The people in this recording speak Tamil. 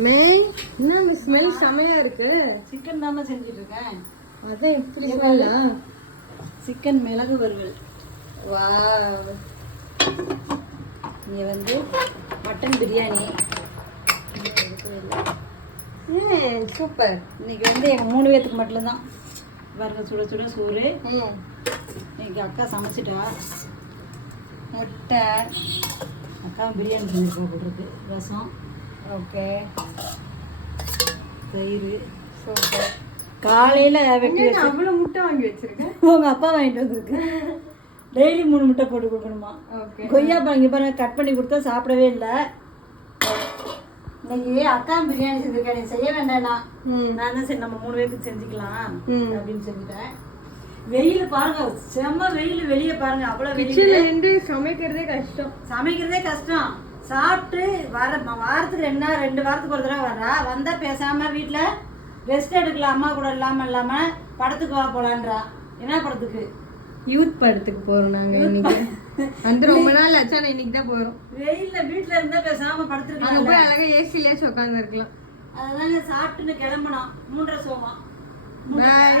என்ன ஸ்மெல் செமையா இருக்கு. சிக்கன் தானே செஞ்சுட்டு இருக்கேன். அதான் இப்படி ஸ்மெல்லா? சிக்கன் மிளகு வறுவல். வாவ். இங்கே வந்து மட்டன் பிரியாணி. சூப்பர். இன்னைக்கு வந்து எங்கள் 3 பேத்துக்கு மட்டும்தான். பாருங்க, சுட சுட சோறு. இன்னைக்கு அக்கா சமைச்சிட்டா. முட்டை. அக்கா பிரியாணி செஞ்சுருக்கா போட்டிருக்கு. ரசம். ஓகே. தயிர். சூப்பர். காலையில் வெட்டி வச்சு அவ்வளோ முட்டை வாங்கி வச்சிருக்கேன். உங்கள் அப்பா வாங்கிட்டு வந்திருக்கு. டெய்லி 3 முட்டை போட்டு கொடுக்கணுமா? ஓகே. கொய்யாப்பழம் இங்கே பாருங்க, கட் பண்ணி கொடுத்தா சாப்பிடவே இல்லை. இன்னைக்கு அக்கா பிரியாணி செஞ்சுருக்கேன். நீ செய்ய வேண்டாம்னா நான் தான் சரி நம்ம 3 பேருக்கு செஞ்சுக்கலாம் அப்படின்னு செஞ்சுட்டேன். வெயில் பாருங்க, செம்ம வெயில். வெளியே பாருங்க, அவ்வளோ வெயில். சமைக்கிறதே கஷ்டம். சமைக்கிறதே கஷ்டம். சாப்பிட்டு வாரத்துக்கு 2 வாரத்துக்கு ஒரு தடவை வர்றா. வந்தா பேசாம வீட்டில் ரெஸ்ட் எடுக்கலாம், அம்மா கூட இல்லாம படத்துக்கு வா போலான்றா. என்ன படத்துக்கு? யூத் படத்துக்கு போறோம் நாங்க இன்னைக்கு. வந்து ரொம்ப நாள் ஆச்சு, ஆனா இன்னைக்கு தான் போறோம். வெயில்ல வீட்டுல இருந்தா பேசாம படுத்துருக்காங்க. அங்க போய் அழகா ஏசிலேயே உட்காந்து இருக்கலாம். அதனால சாப்பிட்டுன்னு கிளம்பணும். 3:30 சோமா. பாய்.